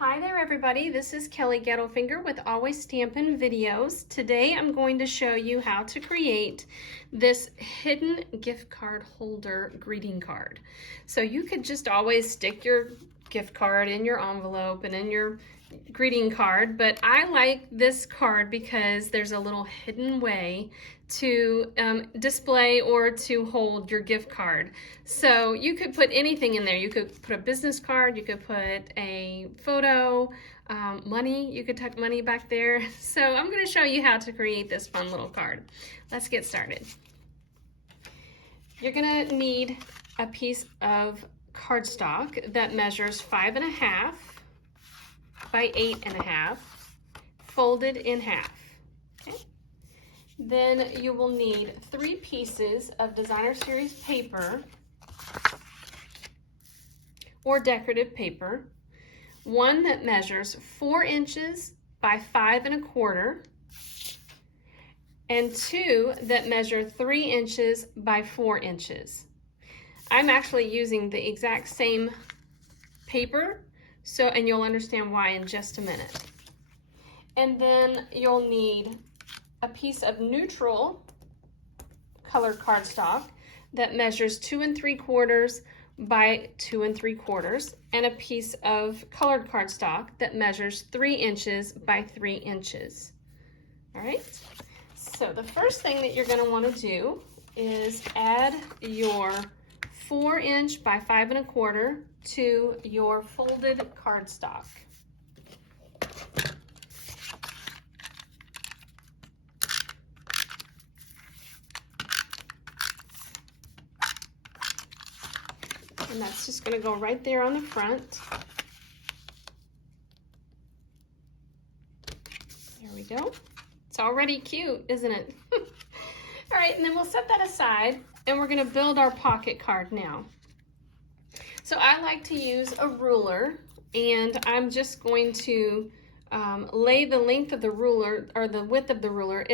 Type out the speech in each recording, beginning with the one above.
Hi there everybody, this is Kelly Gettlefinger with Always Stampin' Videos. Today I'm going to show you how to create this hidden gift card holder greeting card. So you could just always stick your gift card in your envelope and in your greeting card, but I like this card because there's a little hidden way to display or to hold your gift card. So you could put anything in there. You could put a business card, you could put a photo, money, you could tuck money back there. So I'm going to show you how to create this fun little card. Let's get started. You're going to need a piece of cardstock that measures 5.5 by 8.5, folded in half. Okay. Then you will need 3 pieces of designer series paper or decorative paper, one that measures 4 inches by 5.25, and 2 that measure 3 inches by 4 inches. I'm actually using the exact same paper, and you'll understand why in just a minute. And then you'll need a piece of neutral colored cardstock that measures 2 3/4 by 2 3/4, and a piece of colored cardstock that measures 3 inches by 3 inches. All right, so the first thing that you're going to want to do is add your 4-inch by 5.25 to your folded cardstock. And that's just going to go right there on the front. There we go. It's already cute, isn't it? All right, and then we'll set that aside, and we're going to build our pocket card now. So I like to use a ruler, and I'm just going to lay the length of the ruler, or the width of the ruler.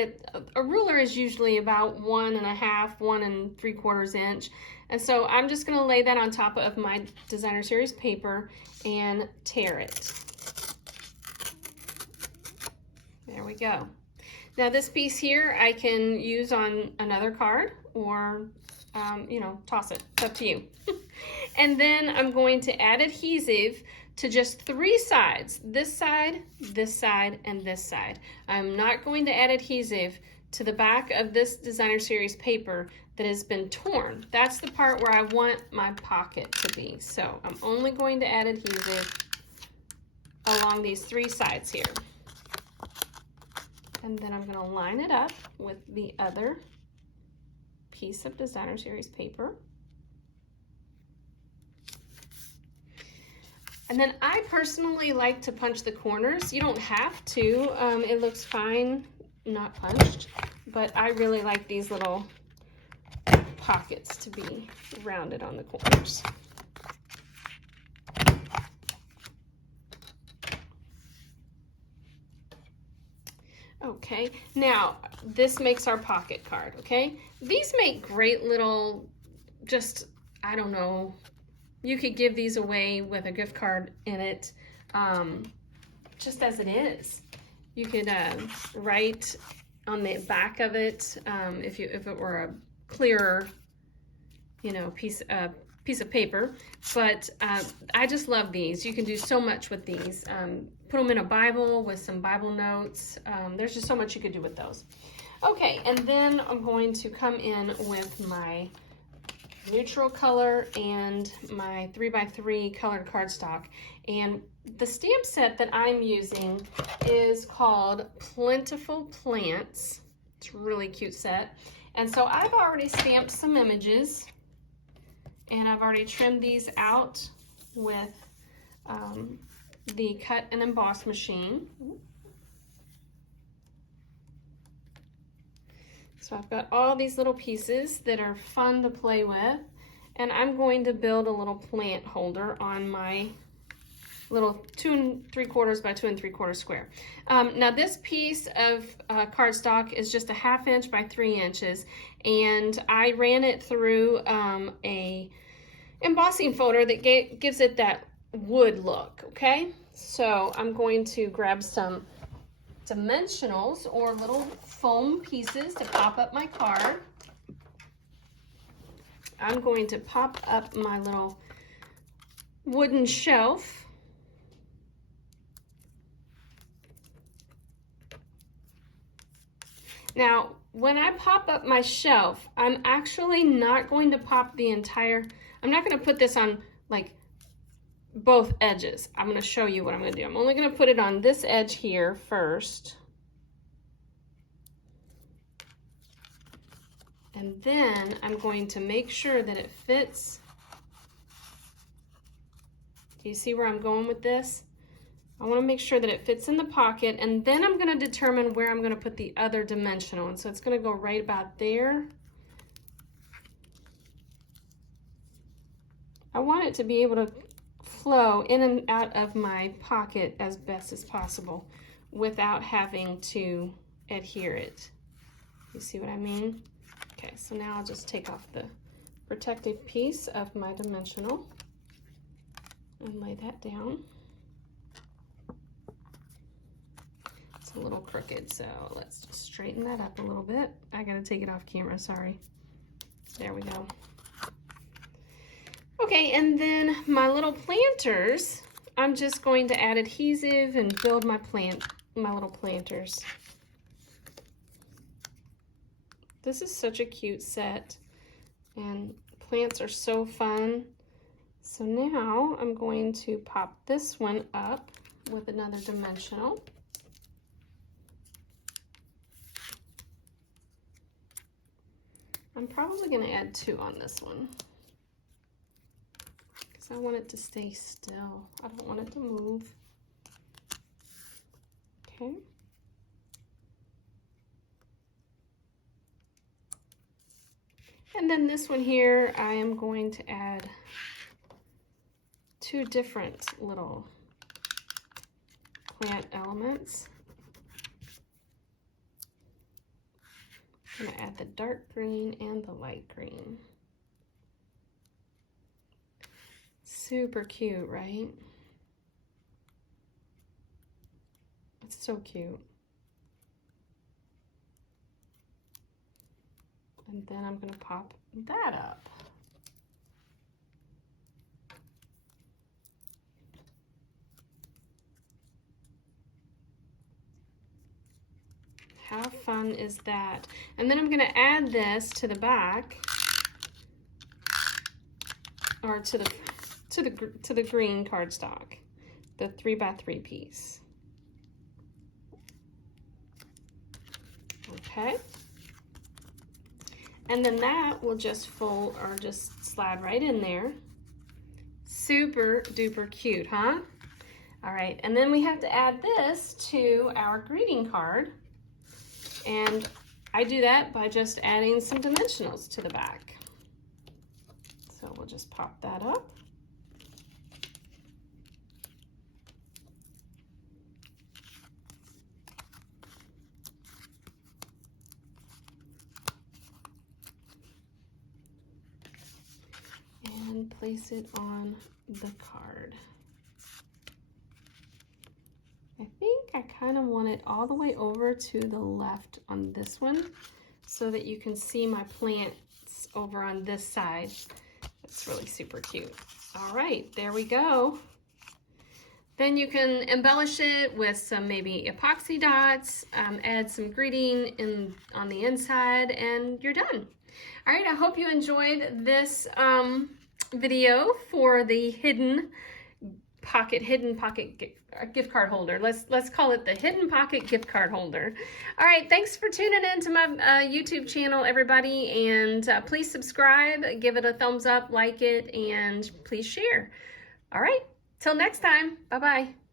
A ruler is usually about 1.5, 1 3/4 inch. And so I'm just going to lay that on top of my designer series paper and tear it. There we go. Now this piece here I can use on another card, or toss it. It's up to you. And then I'm going to add adhesive to just 3 sides, this side, and this side. I'm not going to add adhesive to the back of this designer series paper that has been torn. That's the part where I want my pocket to be. So I'm only going to add adhesive along these 3 sides here. And then I'm going to line it up with the other piece of designer series paper. And then I personally like to punch the corners. You don't have to. It looks fine not punched, but I really like these little pockets to be rounded on the corners. Okay, now this makes our pocket card, okay? These make great little, I don't know, you could give these away with a gift card in it, just as it is. You could write on the back of it, if it were a clearer, piece of paper. But I just love these. You can do so much with these. Put them in a Bible with some Bible notes. There's just so much you could do with those. Okay, and then I'm going to come in with my neutral color and my 3x3 colored cardstock. And the stamp set that I'm using is called Plentiful Plants. It's a really cute set. And so I've already stamped some images, and I've already trimmed these out with the cut and emboss machine. So I've got all these little pieces that are fun to play with, and I'm going to build a little plant holder on my little 2 3/4 by 2 3/4 square. Now this piece of cardstock is just 1/2 inch by 3 inches, and I ran it through a embossing folder that gives it that wood look, okay? So I'm going to grab some dimensionals or little foam pieces to pop up my card. I'm going to pop up my little wooden shelf. Now, when I pop up my shelf, I'm actually not going to pop the entire, I'm not going to put this on like both edges. I'm going to show you what I'm going to do. I'm only going to put it on this edge here first. And then I'm going to make sure that it fits. Do you see where I'm going with this? I want to make sure that it fits in the pocket, and then I'm going to determine where I'm going to put the other dimensional. And so it's going to go right about there. I want it to be able to flow in and out of my pocket as best as possible without having to adhere it. You see what I mean? Okay, so now I'll just take off the protective piece of my dimensional and lay that down. It's a little crooked, so let's just straighten that up a little bit. I gotta take it off camera, sorry. There we go. Okay, and then my little planters, I'm just going to add adhesive and build my little planters. This is such a cute set, and plants are so fun. So now I'm going to pop this one up with another dimensional. I'm probably going to add 2 on this one because I want it to stay still. I don't want it to move. Okay. And then this one here, I am going to add 2 different little plant elements. I'm going to add the dark green and the light green. Super cute, right? It's so cute. And then I'm going to pop that up. How fun is that? And then I'm going to add this to the back, or to the green cardstock, the 3x3 piece. Okay. And then that will just fold or just slide right in there. Super duper cute, huh? All right, and then we have to add this to our greeting card. And I do that by just adding some dimensionals to the back. So we'll just pop that up. And place it on the card. I think I kind of want it all the way over to the left on this one so that you can see my plants over on this side. It's really super cute. All right, there we go. Then you can embellish it with some maybe epoxy dots, add some greeting on the inside, and you're done. All right, I hope you enjoyed this video for the hidden pocket gift card holder. Let's call it the hidden pocket gift card holder. All right, thanks for tuning in to my YouTube channel, everybody, and please subscribe, give it a thumbs up, like it, and please share. All right, till next time, bye-bye.